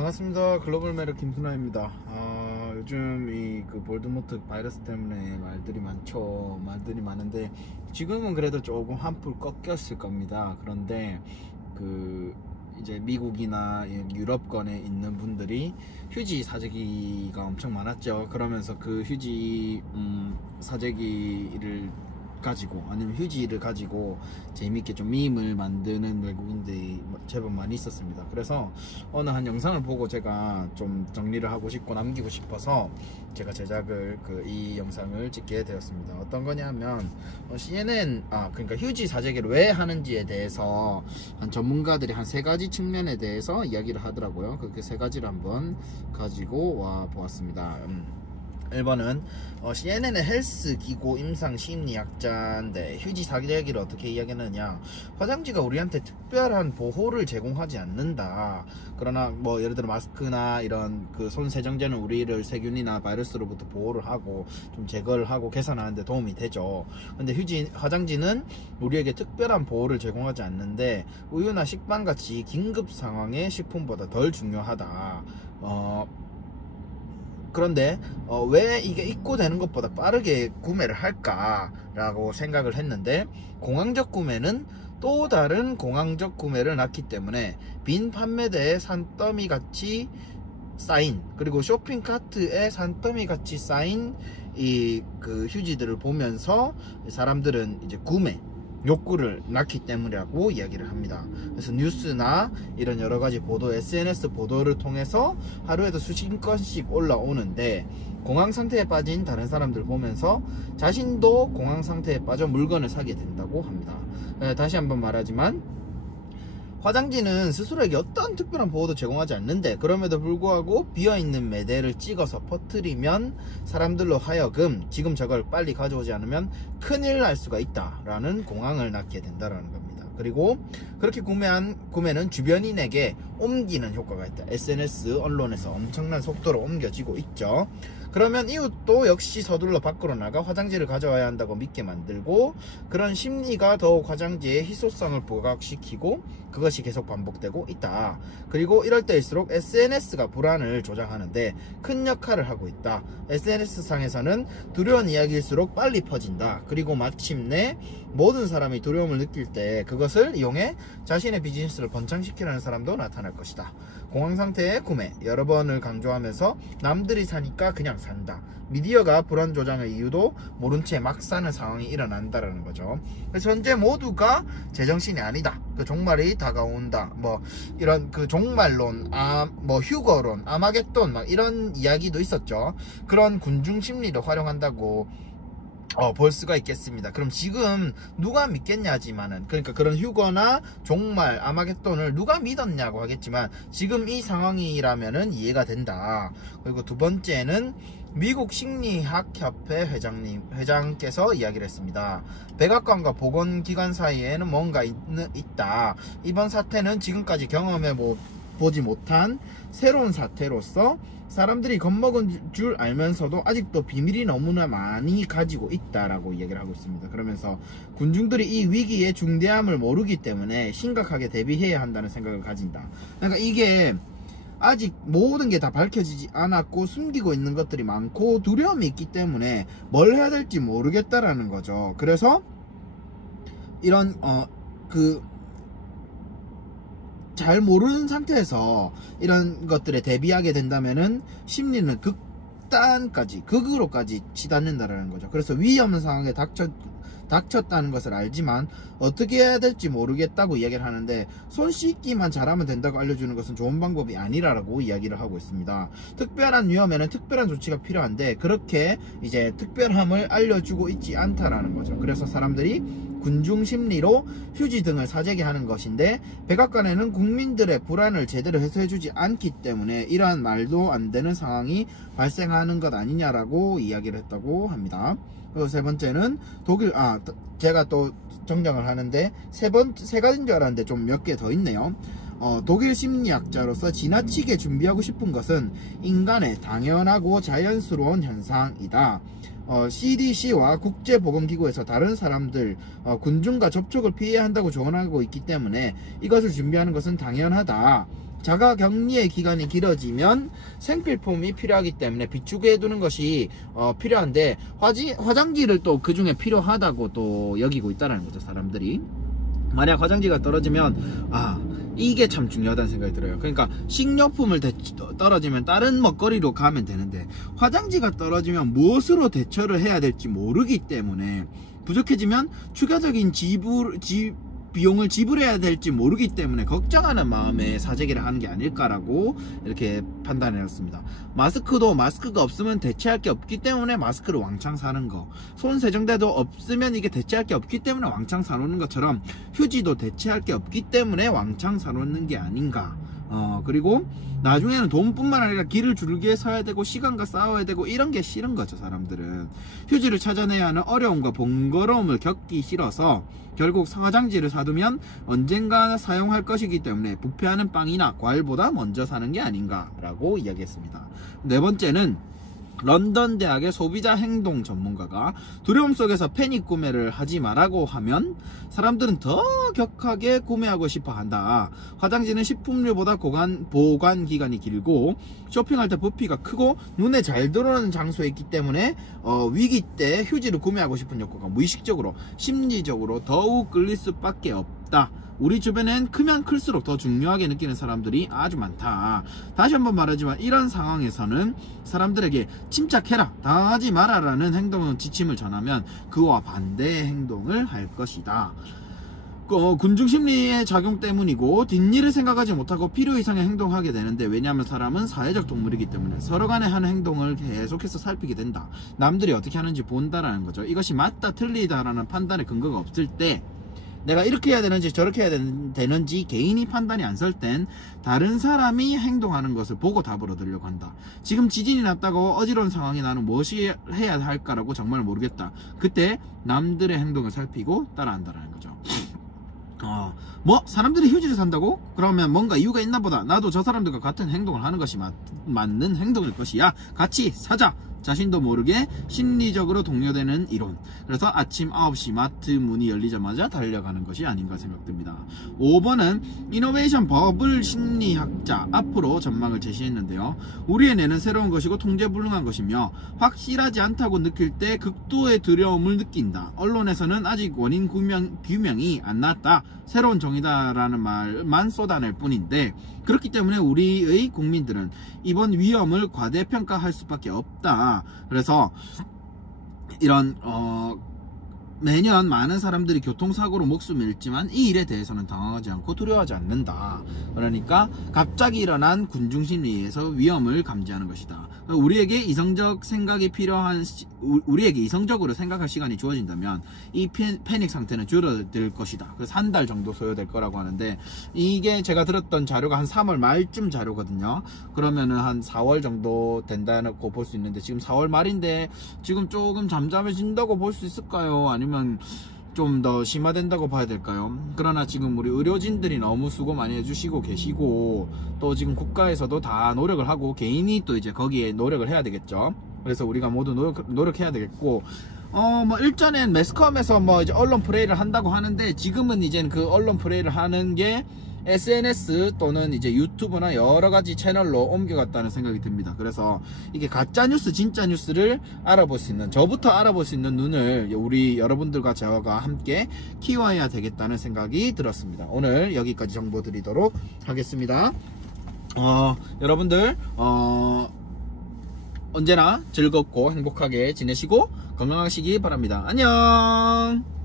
반갑습니다. 글로벌 매력 김순아입니다. 요즘 그 볼드모트 바이러스 때문에 말들이 많죠. 말들이 많은데 지금은 그래도 조금 한풀 꺾였을 겁니다. 그런데 이제 미국이나 유럽권에 있는 분들이 휴지 사재기가 엄청 많았죠. 그러면서 그 휴지 사재기를 가지고, 아니면 휴지를 가지고 재밌게 좀 밈을 만드는 외국인들이 제법 많이 있었습니다. 그래서 어느 한 영상을 보고 제가 좀 정리를 하고 싶고 남기고 싶어서 제가 이 영상을 찍게 되었습니다. 어떤 거냐면 CNN 그러니까 휴지 사재기를 왜 하는지에 대해서 한 전문가들이 한 3가지 측면에 대해서 이야기를 하더라고요. 그렇게 3가지를 한번 가지고 와 보았습니다. 1번은 CNN의 헬스 기고 임상 심리학자인데 휴지 사재기를 어떻게 이야기하느냐, 화장지가 우리한테 특별한 보호를 제공하지 않는다. 그러나 뭐 예를 들어 마스크나 이런 손 세정제는 우리를 세균이나 바이러스로부터 보호를 하고 좀 제거를 하고 개선하는 데 도움이 되죠. 근데 화장지는 우리에게 특별한 보호를 제공하지 않는데 우유나 식빵같이 긴급 상황의 식품보다 덜 중요하다. 그런데 왜 이게 입고되는 것보다 빠르게 구매를 할까 라고 생각을 했는데, 공항적 구매는 또 다른 공항적 구매를 낳기 때문에 빈 판매대에 산더미 같이 쌓인, 그리고 쇼핑카트에 산더미 같이 쌓인 휴지들을 보면서 사람들은 이제 구매 욕구를 낳기 때문이라고 이야기를 합니다. 그래서 뉴스나 이런 여러가지 보도, SNS 보도를 통해서 하루에도 수십 건씩 올라오는데, 공황 상태에 빠진 다른 사람들 보면서 자신도 공황 상태에 빠져 물건을 사게 된다고 합니다. 다시 한번 말하지만 화장지는 스스로에게 어떤 특별한 보호도 제공하지 않는데, 그럼에도 불구하고 비어있는 매대를 찍어서 퍼뜨리면 사람들로 하여금 지금 저걸 빨리 가져오지 않으면 큰일 날 수가 있다 라는 공황을 낳게 된다는 겁니다. 그리고 그렇게 구매는 주변인에게 옮기는 효과가 있다. SNS 언론에서 엄청난 속도로 옮겨지고 있죠. 그러면 이웃도 역시 서둘러 밖으로 나가 화장지를 가져와야 한다고 믿게 만들고, 그런 심리가 더욱 화장지의 희소성을 부각시키고 그것이 계속 반복되고 있다. 그리고 이럴 때일수록 SNS가 불안을 조장하는데 큰 역할을 하고 있다. SNS상에서는 두려운 이야기일수록 빨리 퍼진다. 그리고 마침내 모든 사람이 두려움을 느낄 때 그것을 이용해 자신의 비즈니스를 번창시키려는 사람도 나타날 것이다. 공황상태의 구매, 여러 번을 강조하면서 남들이 사니까 그냥 산다. 미디어가 불안 조장의 이유도 모른 채 막 사는 상황이 일어난다라는 거죠. 그래서 현재 모두가 제정신이 아니다. 그 종말이 다가온다. 뭐 이런 종말론, 휴거론, 아마겟돈 막 이런 이야기도 있었죠. 그런 군중 심리를 활용한다고 볼 수가 있겠습니다. 그럼 지금 누가 믿겠냐지만은, 그러니까 그런 휴거나 종말, 아마겟돈을 누가 믿었냐고 하겠지만 지금 이 상황이라면은 이해가 된다. 그리고 두 번째는 미국 심리학협회 회장께서 이야기를 했습니다. 백악관과 보건기관 사이에는 뭔가 있다. 이번 사태는 지금까지 보지 못한 새로운 사태로서 사람들이 겁먹은 줄 알면서도 아직도 비밀이 너무나 많이 가지고 있다라고 이야기를 하고 있습니다. 그러면서 군중들이 이 위기의 중대함을 모르기 때문에 심각하게 대비해야 한다는 생각을 가진다. 그러니까 이게 아직 모든 게 다 밝혀지지 않았고 숨기고 있는 것들이 많고 두려움이 있기 때문에 뭘 해야 될지 모르겠다라는 거죠. 그래서 이런 잘 모르는 상태에서 이런 것들에 대비하게 된다면은 심리는 극으로까지 치닫는다라는 거죠. 그래서 위험 상황에 닥쳤다는 것을 알지만 어떻게 해야 될지 모르겠다고 이야기를 하는데, 손 씻기만 잘하면 된다고 알려주는 것은 좋은 방법이 아니라고 이야기를 하고 있습니다. 특별한 위험에는 특별한 조치가 필요한데 그렇게 이제 특별함을 알려주고 있지 않다라는 거죠. 그래서 사람들이 군중 심리로 휴지 등을 사재기 하는 것인데, 백악관에는 국민들의 불안을 제대로 해소해주지 않기 때문에 이러한 말도 안 되는 상황이 발생하는 것 아니냐라고 이야기를 했다고 합니다. 그리고 세 번째는 제가 또 정정을 하는데 세 가지인 줄 알았는데 좀 몇 개 더 있네요. 독일 심리학자로서 지나치게 준비하고 싶은 것은 인간의 당연하고 자연스러운 현상이다. CDC와 국제보건기구에서 다른 사람들, 군중과 접촉을 피해야 한다고 조언하고 있기 때문에 이것을 준비하는 것은 당연하다. 자가 격리의 기간이 길어지면 생필품이 필요하기 때문에 비축해 두는 것이 필요한데 화장지를 또 그 중에 필요하다고 또 여기고 있다는 거죠, 사람들이. 만약 화장지가 떨어지면 이게 참 중요하다는 생각이 들어요. 그러니까 식료품을 떨어지면 다른 먹거리로 가면 되는데 화장지가 떨어지면 무엇으로 대처를 해야 될지 모르기 때문에 부족해지면 추가적인 비용을 지불해야 될지 모르기 때문에 걱정하는 마음에 사재기를 하는 게 아닐까라고 이렇게 판단해봤습니다. 마스크가 없으면 대체할 게 없기 때문에 마스크를 왕창 사는 거, 손 세정대도 없으면 이게 대체할 게 없기 때문에 왕창 사놓는 것처럼 휴지도 대체할 게 없기 때문에 왕창 사놓는 게 아닌가. 그리고 나중에는 돈뿐만 아니라 길을 줄기에 서야 되고 시간과 싸워야 되고 이런 게 싫은 거죠. 사람들은 휴지를 찾아내야 하는 어려움과 번거로움을 겪기 싫어서 결국 화장지를 사두면 언젠가 사용할 것이기 때문에 부패하는 빵이나 과일보다 먼저 사는 게 아닌가 라고 이야기했습니다. 네 번째는 런던 대학의 소비자 행동 전문가가 두려움 속에서 패닉 구매를 하지 말라고 하면 사람들은 더 격하게 구매하고 싶어 한다. 화장지는 식품류보다 보관 기간이 길고 쇼핑할 때 부피가 크고 눈에 잘 들어오는 장소에 있기 때문에 위기 때 휴지를 구매하고 싶은 욕구가 무의식적으로 심리적으로 더욱 끌릴 수밖에 없다. 우리 주변엔 크면 클수록 더 중요하게 느끼는 사람들이 아주 많다. 다시 한번 말하지만 이런 상황에서는 사람들에게 침착해라, 당하지 마라 라는 행동 지침을 전하면 그와 반대의 행동을 할 것이다. 군중심리의 작용 때문이고 뒷일을 생각하지 못하고 필요 이상의 행동하게 되는데, 왜냐하면 사람은 사회적 동물이기 때문에 서로 간에 하는 행동을 계속해서 살피게 된다. 남들이 어떻게 하는지 본다라는 거죠. 이것이 맞다 틀리다라는 판단의 근거가 없을 때, 내가 이렇게 해야 되는지 저렇게 해야 되는지 개인이 판단이 안 설 땐 다른 사람이 행동하는 것을 보고 답을 얻으려고 한다. 지금 지진이 났다고 어지러운 상황에 나는 무엇이 해야 할까라고 정말 모르겠다. 그때 남들의 행동을 살피고 따라한다라는 거죠. 사람들이 휴지를 산다고? 그러면 뭔가 이유가 있나 보다. 나도 저 사람들과 같은 행동을 하는 것이 맞는 행동일 것이야. 같이 사자. 자신도 모르게 심리적으로 동요되는 이론. 그래서 아침 9시 마트 문이 열리자마자 달려가는 것이 아닌가 생각됩니다. 5번은 이노베이션 버블 심리학자 앞으로 전망을 제시했는데요. 우리의 뇌는 새로운 것이고 통제불능한 것이며 확실하지 않다고 느낄 때 극도의 두려움을 느낀다. 언론에서는 아직 원인 규명이 안 났다. 새로운 정의다라는 말만 쏟아낼 뿐인데, 그렇기 때문에 우리의 국민들은 이번 위험을 과대평가할 수밖에 없다. 그래서 이런 매년 많은 사람들이 교통사고로 목숨을 잃지만 이 일에 대해서는 당황하지 않고 두려워하지 않는다. 그러니까 갑자기 일어난 군중심리에서 위험을 감지하는 것이다. 우리에게 이성적으로 생각할 시간이 주어진다면 이 패닉 상태는 줄어들 것이다. 그래서 한 달 정도 소요될 거라고 하는데, 이게 제가 들었던 자료가 한 3월 말쯤 자료거든요. 그러면은 한 4월 정도 된다고 볼 수 있는데, 지금 4월 말인데 지금 조금 잠잠해진다고 볼 수 있을까요? 아니면 좀 더 심화된다고 봐야 될까요? 그러나 지금 우리 의료진들이 너무 수고 많이 해주시고 계시고, 또 지금 국가에서도 다 노력을 하고 개인이 또 이제 거기에 노력을 해야 되겠죠. 그래서 우리가 모두 노력해야 되겠고, 일전엔 매스컴에서 이제 언론 플레이를 한다고 하는데, 지금은 이제 그 언론 플레이를 하는 게 SNS 또는 이제 유튜브나 여러가지 채널로 옮겨갔다는 생각이 듭니다. 그래서 이게 가짜뉴스 진짜뉴스를 알아볼 수 있는, 저부터 알아볼 수 있는 눈을 우리 여러분들과 저가 함께 키워야 되겠다는 생각이 들었습니다. 오늘 여기까지 정보 드리도록 하겠습니다. 여러분들 언제나 즐겁고 행복하게 지내시고 건강하시기 바랍니다. 안녕.